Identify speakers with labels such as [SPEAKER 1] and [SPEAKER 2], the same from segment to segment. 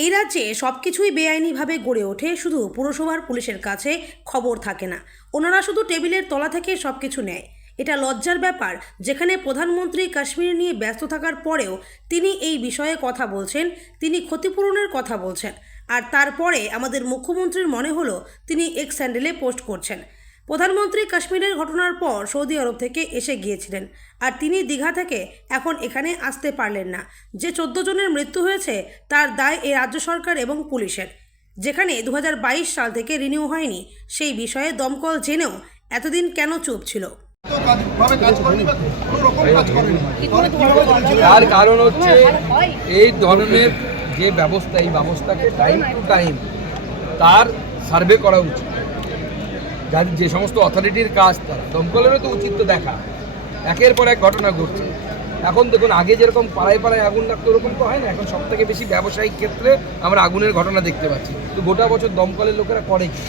[SPEAKER 1] এই রাজ্যে সব কিছুই বেআইনিভাবে গড়ে ওঠে, শুধু পুরসভার পুলিশের কাছে খবর থাকে না। ওনারা শুধু টেবিলের তলা থেকে সব কিছু নেয়। এটা লজ্জার ব্যাপার, যেখানে প্রধানমন্ত্রী কাশ্মীর নিয়ে ব্যস্ত থাকার পরেও তিনি এই বিষয়ে কথা বলছেন, তিনি ক্ষতিপূরণের কথা বলছেন। আর তারপরে আমাদের মুখ্যমন্ত্রীর মনে হলো তিনি এক্স স্যান্ডেলে পোস্ট করছেন। প্রধানমন্ত্রী কাশ্মীরের ঘটনার পর সৌদি আরব থেকে এসে গিয়েছিলেন। আর তিনি দীঘা থেকে এখন এখানে আসতে পারলেন না। যে চোদ্দ জনের মৃত্যু হয়েছে, তার দায় এই রাজ্য সরকার এবং পুলিশের। যেখানে দুহাজার বাইশ সাল থেকে রিনিউ হয়নি, সেই বিষয়ে দমকল জেনেও এতদিন কেন চুপ ছিল?
[SPEAKER 2] তার কারণ হচ্ছে, এই ধরনের যে ব্যবস্থা, এই ব্যবস্থাকে টাইম টু টাইম তার সার্ভে করা উচিত। যার যে সমস্ত অথরিটির কাজ তারা। দমকলেরও তো উচিত তো দেখা। একের পর এক ঘটনা ঘটছে। এখন দেখুন আগে যেরকম পাড়ায় পাড়ায় আগুন লাগতো ওরকম তো হয় না। এখন সব থেকে বেশি ব্যবসায়িক ক্ষেত্রে আমরা আগুনের ঘটনা দেখতে পাচ্ছি। তো গোটা বছর দমকলের লোকেরা করে কি?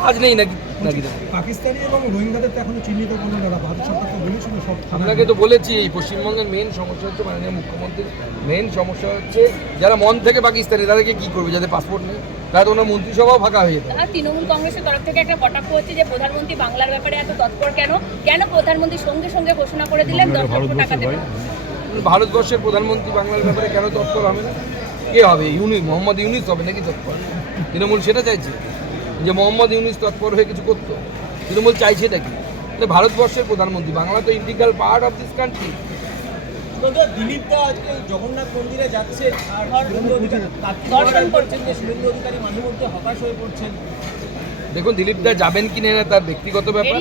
[SPEAKER 2] কাজ নেই নাকি নাকি?
[SPEAKER 3] পাকিস্তানি এবং রোহিঙ্গাদের তো এখনও চিহ্নিত করল না ভারত সরকার তো বলেছিল সব
[SPEAKER 2] আপনাকে তো বলেছি এই পশ্চিমবঙ্গের মেন সমস্যা হচ্ছে মাননীয় মুখ্যমন্ত্রীর। মেন সমস্যা হচ্ছে যারা মন থেকে পাকিস্তানি তাদেরকে কী করবে? যাদের পাসপোর্ট নেই। তারা তো ওনার মন্ত্রিসভাও ফাঁকা হয়ে যেত
[SPEAKER 4] আর তৃণমূল কংগ্রেসের তরফ থেকে একটা কটাক্ষ হচ্ছে যে প্রধানমন্ত্রী বাংলার ব্যাপারে এত তৎপর কেন? কেন প্রধানমন্ত্রী সঙ্গে সঙ্গে ঘোষণা করে দিলেন? দশ লক্ষ টাকা দেবেন।
[SPEAKER 2] ভারতবর্ষের প্রধানমন্ত্রী বাংলার ব্যাপারে কেন তৎপর হবে না? কে হবে? ইউনি মোহাম্মদ ইউনিস হবে নাকি তৎপর? তৃণমূল সেটা চাইছে যে মোহাম্মদ ইউনিস তৎপর হয়ে কিছু করতো। তৃণমূল চাইছে নাকি তাহলে ভারতবর্ষের প্রধানমন্ত্রী বাংলা তো integral part of this country.
[SPEAKER 5] Dilip দা আজকে জগন্নাথ মন্দিরে যাচ্ছেন আর শুভেন্দু অধিকারী
[SPEAKER 4] দর্শন
[SPEAKER 5] মহারাজ যে শুভেন্দু অধিকারী মাঝে মধ্যে হতাশ হয়ে পড়ছেন।
[SPEAKER 2] দেখুন দিলীপ দা যাবেন কি না তার ব্যক্তিগত ব্যাপার।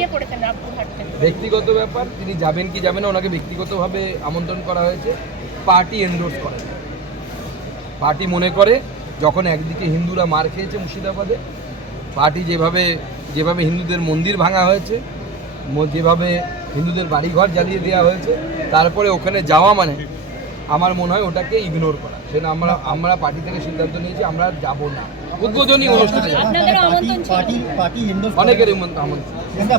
[SPEAKER 2] ব্যক্তিগত ব্যাপার তিনি যাবেন কি যাবেন না ওনাকে ব্যক্তিগতভাবে আমন্ত্রণ করা হয়েছে। পার্টি এন্ডোর্স করে পার্টি মনে করে যখন একদিকে হিন্দুরা মার খেয়েছে মুর্শিদাবাদে পার্টি যেভাবে যেভাবে হিন্দুদের মন্দির ভাঙা হয়েছে যেভাবে হিন্দুদের বাড়িঘর জ্বালিয়ে দেওয়া হয়েছে। তারপরে ওখানে যাওয়া মানে আমার মনে হয় ওটাকে ইগনোর করা। সেটা আমরা আমরা পার্টি থেকে সিদ্ধান্ত নিয়েছি আমরা যাব না। উদ্বোধনী অনুষ্ঠানে যাব।
[SPEAKER 4] আমন্ত্রণ ছিল।
[SPEAKER 6] পার্টি পার্টি এন্ডোজ
[SPEAKER 2] অনেকেরই আমন্ত্রণ।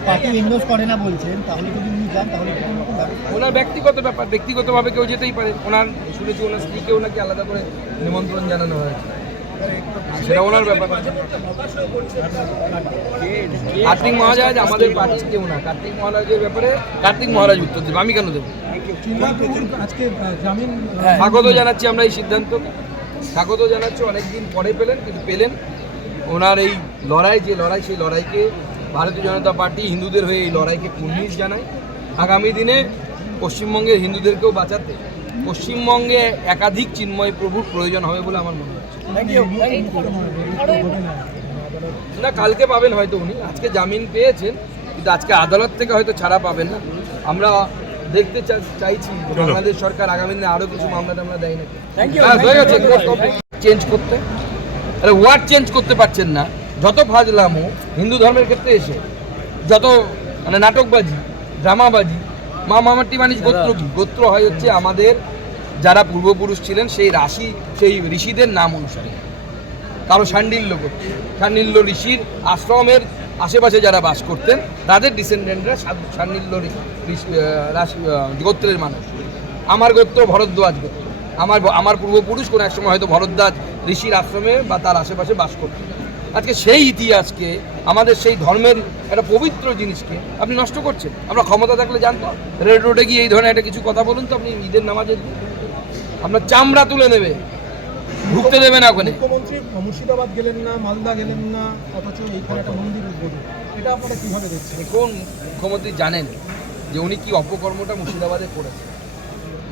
[SPEAKER 6] পার্টি এন্ডোজ করে না বলছেন তাহলে যদি উনি যান তাহলে কি কোনো রকম ব্যবস্থা
[SPEAKER 2] ওনার ব্যক্তিগত ব্যাপার ব্যক্তিগতভাবে কেউ যেতেই পারে। ওনার শুনেছি ওনার স্ত্রীকেও নাকি আলাদা করে নিমন্ত্রণ জানানো হয়েছে। সেটা ওনার ব্যাপার কার্তিক মহারাজ আমাদের পার্টির কেউ না। কার্তিক মহারাজের ব্যাপারে কার্তিক মহারাজ উত্তর দেবে। আমি কেন দেবো?
[SPEAKER 3] আহ,
[SPEAKER 2] স্বাগত জানাচ্ছি আমরা এই সিদ্ধান্ত। স্বাগত জানাচ্ছি অনেকদিন পরে পেলেন কিন্তু পেলেন। ওনার এই লড়াই যে লড়াই সেই লড়াইকে ভারতীয় জনতা পার্টি হিন্দুদের হয়ে এই লড়াইকে কুর্নিশ জানায়। আগামী দিনে পশ্চিমবঙ্গের হিন্দুদেরকেও বাঁচাতে পশ্চিমবঙ্গে একাধিক চিন্ময় প্রভুর প্রয়োজন হবে বলে আমার মনে হচ্ছে। না কালকে পাবেন হয়তো উনি। আজকে জামিন পেয়েছেন কিন্তু আজকে আদালত থেকে হয়তো ছাড়া পাবেন না। আমরা দেখতে চাইছি বাংলাদেশ সরকার আগামী দিনে আরও কিছু মামলা টামলা দেয় নাকি। হ্যাঁ, চেঞ্জ করতে। আরে ওয়ার্ড চেঞ্জ করতে পারছেন না। যত ফাজলামো হিন্দু ধর্মের ক্ষেত্রে এসে যত মানে নাটকবাজি ড্রামাবাজি মা মামাটি মানিস গোত্র কি? গোত্র হয় হচ্ছে আমাদের যারা পূর্বপুরুষ ছিলেন, সেই রাশি, সেই ঋষিদের নাম অনুসারে। কারও সান্ডিল্য করত। সান্ডিল্য ঋষির আশ্রমের আশেপাশে যারা বাস করতেন, তাদের ডিসেন্ডেন্টরা ঋষি- রাশি গোত্রের মানুষ। আমার গোত্র ভরদ্বাজ গোত্র। আমার আমার পূর্বপুরুষ কোনো এক সময় হয়তো ভরদ্বাজ ঋষির আশ্রমে বা তার আশেপাশে বাস করতেন। আজকে সেই ইতিহাসকে আমাদের সেই ধর্মের একটা পবিত্র জিনিসকে আপনি নষ্ট করছেন। আমরা ক্ষমতা থাকলে জানতো রেড রোডে গিয়ে এই ধরনের একটা কিছু কথা বলুন তো আপনি ঈদের নামাজের। আপনার চামড়া তুলে নেবে ঢুকতে দেবে না ওখানে।
[SPEAKER 3] মুখ্যমন্ত্রী মুর্শিদাবাদ গেলেন না মালদা গেলেন না অথচ এইখানে একটা মন্দির এটা আপনারা কীভাবে দেখছেন?
[SPEAKER 2] কোন মুখ্যমন্ত্রী জানেন যে উনি কি অপকর্মটা মুর্শিদাবাদে করেছেন।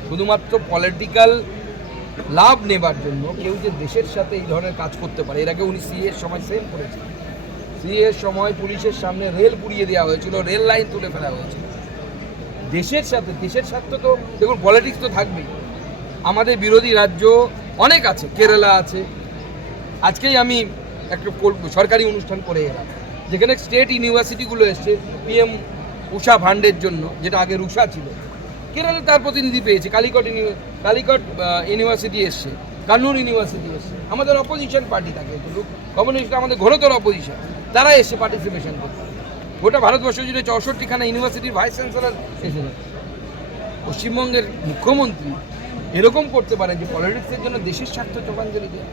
[SPEAKER 2] শুধুমাত্র পলিটিক্যাল লাভ নেবার জন্য কেউ যে দেশের সাথে এই ধরনের কাজ করতে পারে এর আগে উনি সিএর সময় সেম করেছেন। সিএর সময় পুলিশের সামনে রেল পুড়িয়ে দেওয়া হয়েছিল, রেল লাইন তুলে ফেলা হয়েছিল। দেশের সাথে দেশের স্বার্থ তো দেখুন পলিটিক্স তো থাকবেই। আমাদের বিরোধী রাজ্য অনেক আছে, কেরালা আছে। আজকেই আমি একটা সরকারি অনুষ্ঠান করে এলাম, যেখানে স্টেট ইউনিভার্সিটিগুলো এসছে পিএম উষা ফান্ডের জন্য, যেটা আগে রুষা ছিল। কেরালে তার প্রতিনিধি পেয়েছে, কালিকট কালিকট ইউনিভার্সিটি এসছে, কান্নুর ইউনিভার্সিটি এসছে। আমাদের অপোজিশন পার্টি থাকে কমিউনিস্ট আমাদের ঘোরতর অপোজিশন তারা এসে পার্টিসিপেশন করত গোটা ভারতবর্ষ জুড়ে চৌষট্টিখানা ইউনিভার্সিটির ভাইস চ্যান্সেলার এসে পশ্চিমবঙ্গের মুখ্যমন্ত্রী এরকম করতে পারে যে পলিটিক্সের জন্য দেশের স্বার্থ চোখাঞ্জলি দেয়।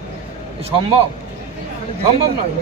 [SPEAKER 2] সম্ভব? সম্ভব নয়।